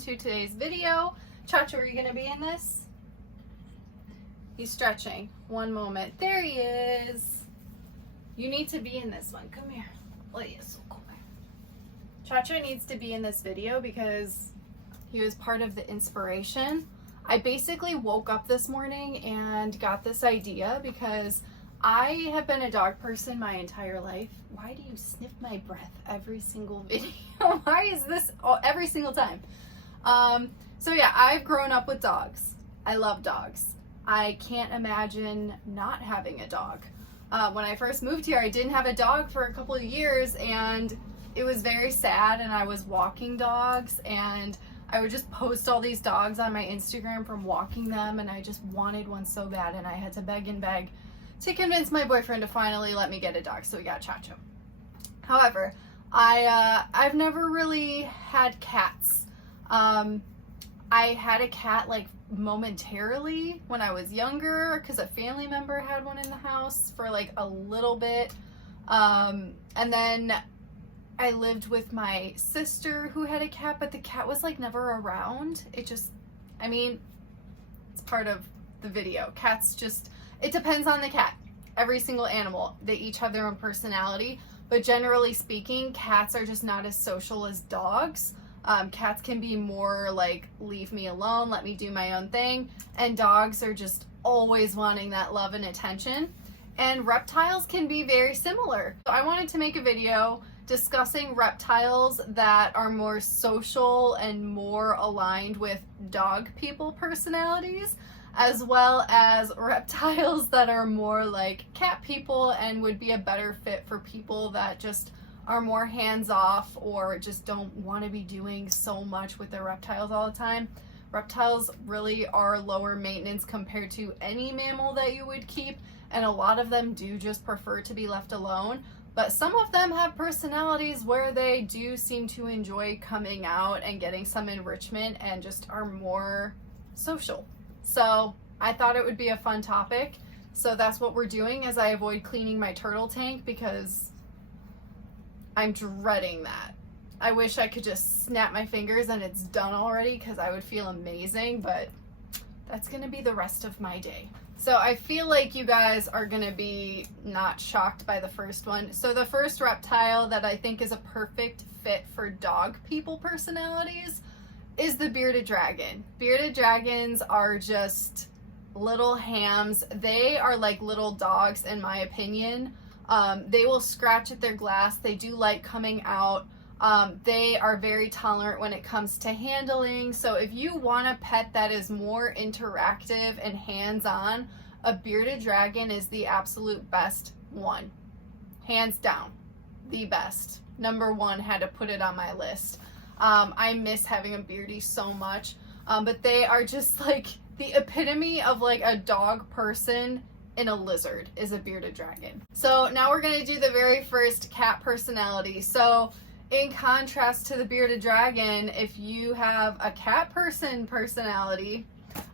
to today's video. Chacho, are you gonna be in this? He's stretching. One moment. There he is. You need to be in this one. Come here. Oh, yes, so cool. Chacho needs to be in this video because he was part of the inspiration. I basically woke up this morning and got this idea because I have been a dog person my entire life. Why do you sniff my breath every single video? Why is this every single time? So yeah, I've grown up with dogs. I love dogs. I can't imagine not having a dog. When I first moved here, I didn't have a dog for a couple of years and it was very sad, and I was walking dogs and I would just post all these dogs on my Instagram from walking them, and I just wanted one so bad, and I had to beg and beg to convince my boyfriend to finally let me get a dog, so we got Chacho. However, I've never really had cats. I had a cat like momentarily when I was younger because a family member had one in the house for like a little bit, and then I lived with my sister who had a cat, but the cat was like never around. It just, I mean, it's part of the video. Cats just, it depends on the cat. Every single animal, they each have their own personality, but generally speaking, cats are just not as social as dogs. Cats can be more like, leave me alone, let me do my own thing, and dogs are just always wanting that love and attention. And reptiles can be very similar. So I wanted to make a video discussing reptiles that are more social and more aligned with dog people personalities, as well as reptiles that are more like cat people and would be a better fit for people that just are more hands-off or just don't want to be doing so much with their reptiles all the time. Reptiles really are lower maintenance compared to any mammal that you would keep, and a lot of them do just prefer to be left alone. But some of them have personalities where they do seem to enjoy coming out and getting some enrichment and just are more social. So I thought it would be a fun topic. So that's what we're doing as I avoid cleaning my turtle tank because I'm dreading that. I wish I could just snap my fingers and it's done already because I would feel amazing, but that's gonna be the rest of my day. So I feel like you guys are gonna be not shocked by the first one. So the first reptile that I think is a perfect fit for dog people personalities is the bearded dragon. Bearded dragons are just little hams. They are like little dogs in my opinion. They will scratch at their glass. They do like coming out. They are very tolerant when it comes to handling. So if you want a pet that is more interactive and hands-on, a bearded dragon is the absolute best one. Hands down, the best. Number one, had to put it on my list. I miss having a beardie so much, but they are just like the epitome of like a dog person in a lizard is a bearded dragon. So now we're gonna do the very first cat personality. So in contrast to the bearded dragon, if you have a cat person personality,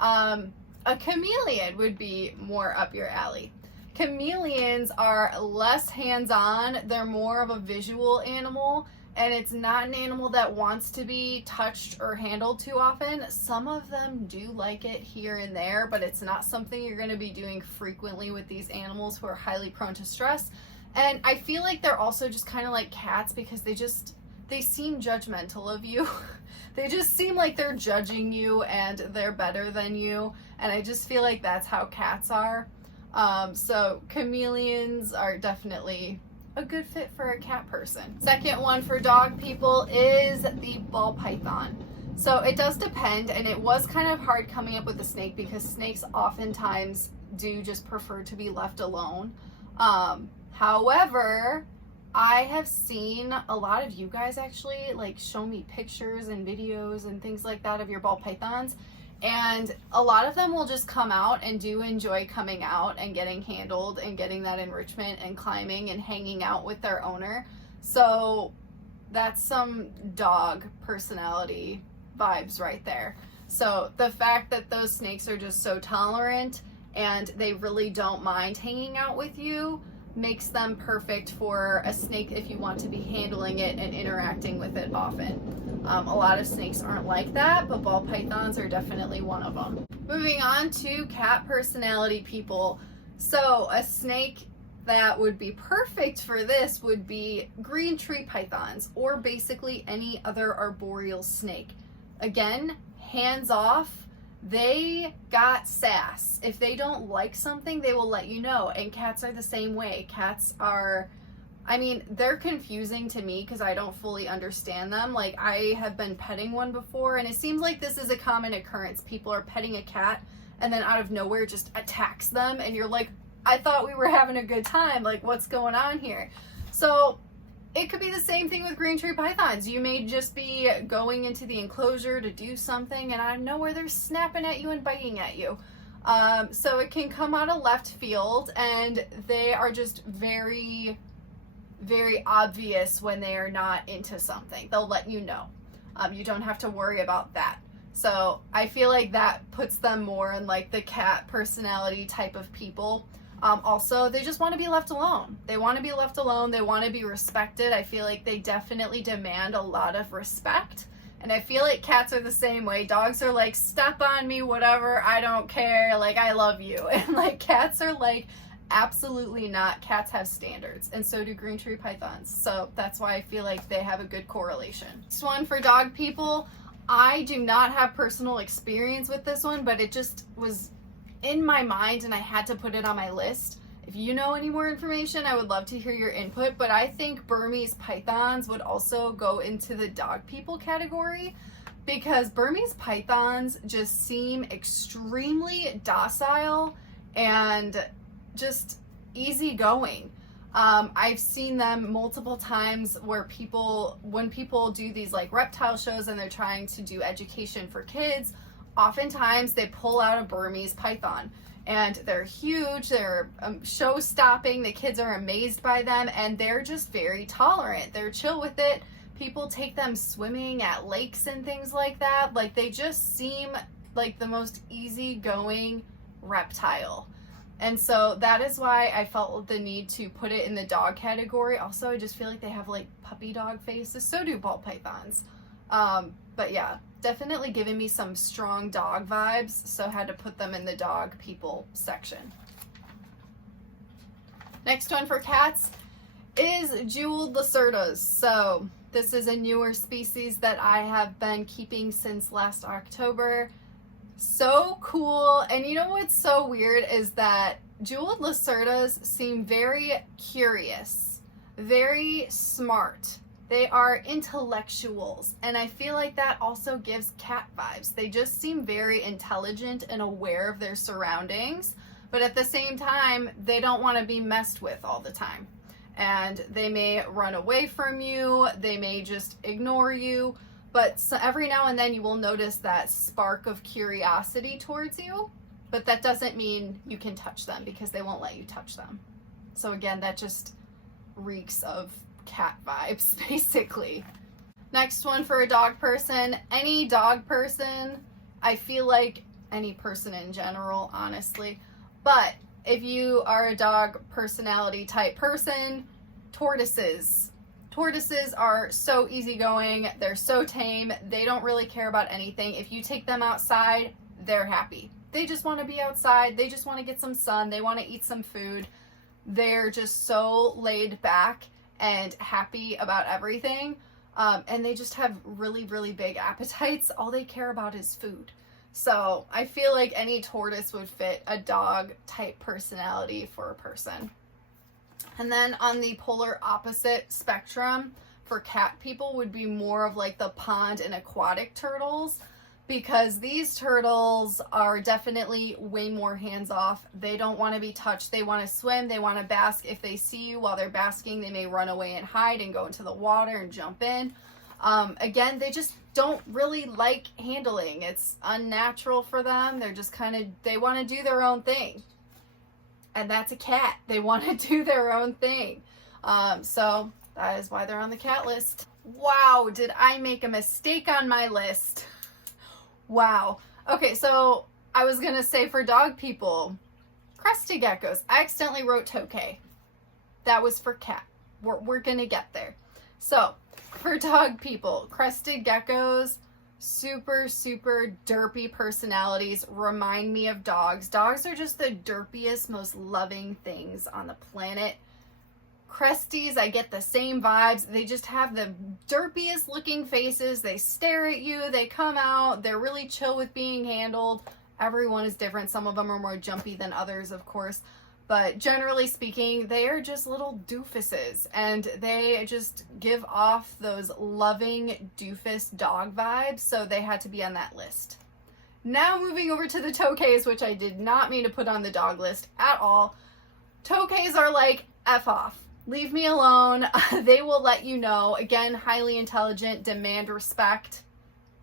a chameleon would be more up your alley. Chameleons are less hands-on. They're more of a visual animal, and it's not an animal that wants to be touched or handled too often. Some of them do like it here and there, but it's not something you're going to be doing frequently with these animals who are highly prone to stress. And I feel like they're also just kind of like cats because they seem judgmental of you. They just seem like they're judging you and they're better than you. And I just feel like that's how cats are. So chameleons are definitely a good fit for a cat person. Second one for dog people is the ball python. So it does depend, and it was kind of hard coming up with a snake because snakes oftentimes do just prefer to be left alone. However, I have seen a lot of you guys actually like show me pictures and videos and things like that of your ball pythons, and a lot of them will just come out and do enjoy coming out and getting handled and getting that enrichment and climbing and hanging out with their owner. So that's some dog personality vibes right there. So the fact that those snakes are just so tolerant and they really don't mind hanging out with you makes them perfect for a snake if you want to be handling it and interacting with it often. A lot of snakes aren't like that, but ball pythons are definitely one of them. Moving on to cat personality people. So a snake that would be perfect for this would be green tree pythons, or basically any other arboreal snake. Again, hands off. They got sass. If they don't like something, they will let you know. And cats are the same way. Cats are, I mean, they're confusing to me because I don't fully understand them. Like, I have been petting one before, and it seems like this is a common occurrence. People are petting a cat, and then out of nowhere just attacks them, and you're like, I thought we were having a good time. Like, what's going on here? So it could be the same thing with green tree pythons. You may just be going into the enclosure to do something, and out of nowhere they're snapping at you and biting at you. So it can come out of left field, and they are just very, very obvious when they are not into something. They'll let you know. You don't have to worry about that. So I feel like that puts them more in like the cat personality type of people. Also, they just want to be left alone. They want to be left alone. They want to be respected. I feel like they definitely demand a lot of respect. And I feel like cats are the same way. Dogs are like, step on me, whatever, I don't care. Like, I love you. And like, cats are like, absolutely not. Cats have standards, and so do green tree pythons. So that's why I feel like they have a good correlation. Next one for dog people. I do not have personal experience with this one, but it just was in my mind and I had to put it on my list. If you know any more information, I would love to hear your input, but I think Burmese pythons would also go into the dog people category, because Burmese pythons just seem extremely docile and just easygoing. I've seen them multiple times where when people do these like reptile shows and they're trying to do education for kids, oftentimes they pull out a Burmese python, and they're huge, they're show-stopping, the kids are amazed by them, and they're just very tolerant. They're chill with it. People take them swimming at lakes and things like that. Like, they just seem like the most easygoing reptile. And so that is why I felt the need to put it in the dog category. Also, I just feel like they have like puppy dog faces. So do ball pythons. But yeah, definitely giving me some strong dog vibes, so I had to put them in the dog people section. Next one for cats is jeweled lacerdas. So this is a newer species that I have been keeping since last October. So cool. And you know what's so weird is that jeweled lacerdas seem very curious, very smart. They are intellectuals, and I feel like that also gives cat vibes. They just seem very intelligent and aware of their surroundings, but at the same time, they don't want to be messed with all the time. And they may run away from you, they may just ignore you, but so every now and then you will notice that spark of curiosity towards you, but that doesn't mean you can touch them, because they won't let you touch them. So again, that just reeks of cat vibes, basically. Next one for a dog person. Any dog person, I feel like any person in general, honestly, but if you are a dog personality type person, tortoises. Tortoises are so easygoing, they're so tame, they don't really care about anything. If you take them outside, they're happy. They just want to be outside, they just want to get some sun, they want to eat some food. They're just so laid back and happy about everything, and they just have really, really big appetites. All they care about is food. So I feel like any tortoise would fit a dog type personality for a person. And then on the polar opposite spectrum for cat people would be more of like the pond and aquatic turtles, because these turtles are definitely way more hands-off. They don't want to be touched. They want to swim. They want to bask. If they see you while they're basking, they may run away and hide and go into the water and jump in. Again, they just don't really like handling. It's unnatural for them. They're just they want to do their own thing. And that's a cat. They want to do their own thing. So that is why they're on the cat list. Wow, did I make a mistake on my list? Wow. Okay, so I was going to say for dog people, crested geckos. I accidentally wrote tokay. That was for cat. We're going to get there. So, for dog people, crested geckos, super, super derpy personalities, remind me of dogs. Dogs are just the derpiest, most loving things on the planet. Cresties, I get the same vibes. They just have the derpiest looking faces. They stare at you. They come out. They're really chill with being handled. Everyone is different. Some of them are more jumpy than others, of course. But generally speaking, they are just little doofuses. And they just give off those loving doofus dog vibes. So they had to be on that list. Now moving over to the Tokays, which I did not mean to put on the dog list at all. Tokays are like, F off. Leave me alone. They will let you know. Again, highly intelligent, demand respect,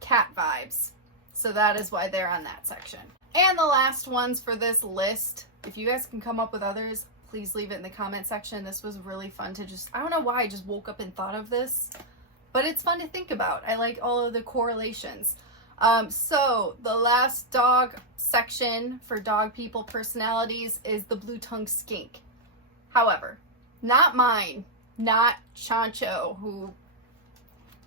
cat vibes. So that is why they're on that section. And the last ones for this list, if you guys can come up with others, please leave it in the comment section. This was really fun to just, I don't know why I just woke up and thought of this, but it's fun to think about. I like all of the correlations. So the last dog section for dog people personalities is the blue-tongued skink. However, not mine, not Chancho, who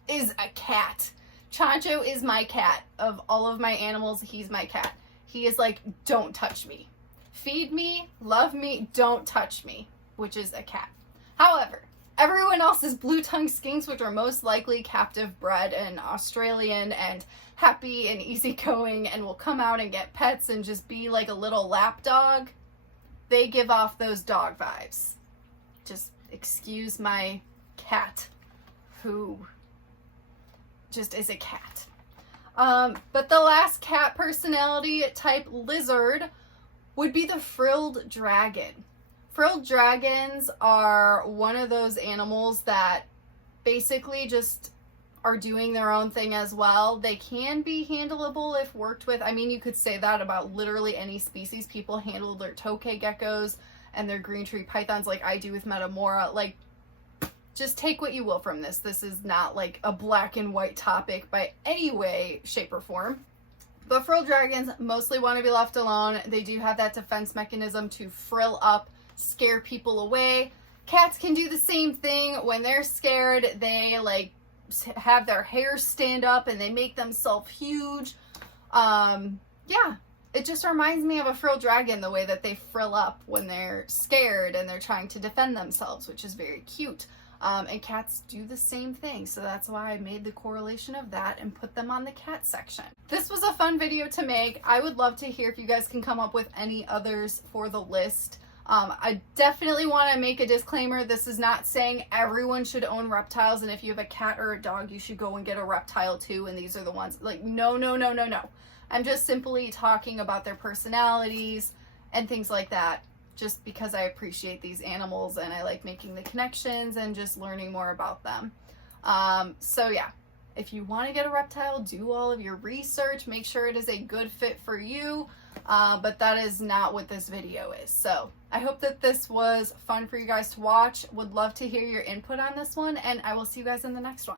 is a cat. Chancho is my cat. Of all of my animals, he's my cat. He is like, don't touch me. Feed me, love me, don't touch me, which is a cat. However, everyone else is blue-tongued skinks, which are most likely captive bred and Australian and happy and easygoing and will come out and get pets and just be like a little lap dog. They give off those dog vibes. Just excuse my cat, who just is a cat. But the last cat personality type lizard would be the frilled dragon. Frilled dragons are one of those animals that basically just are doing their own thing as well. They can be handleable if worked with. I mean, you could say that about literally any species. People handle their tokay geckos and their green tree pythons like I do with Metamora. Like, just take what you will from this. This is not like a black and white topic by any way, shape, or form. But frilled dragons mostly want to be left alone. They do have that defense mechanism to frill up, scare people away. Cats can do the same thing. When they're scared, they like have their hair stand up and they make themselves huge. Yeah. It just reminds me of a frilled dragon, the way that they frill up when they're scared and they're trying to defend themselves, which is very cute. And cats do the same thing, so that's why I made the correlation of that and put them on the cat section. This was a fun video to make. I would love to hear if you guys can come up with any others for the list. I definitely want to make a disclaimer. This is not saying everyone should own reptiles, and if you have a cat or a dog, you should go and get a reptile too, and these are the ones. Like, no, no, no, no, no. I'm just simply talking about their personalities and things like that, just because I appreciate these animals and I like making the connections and just learning more about them. So yeah, if you want to get a reptile, do all of your research, make sure it is a good fit for you, but that is not what this video is. So I hope that this was fun for you guys to watch. Would love to hear your input on this one, and I will see you guys in the next one.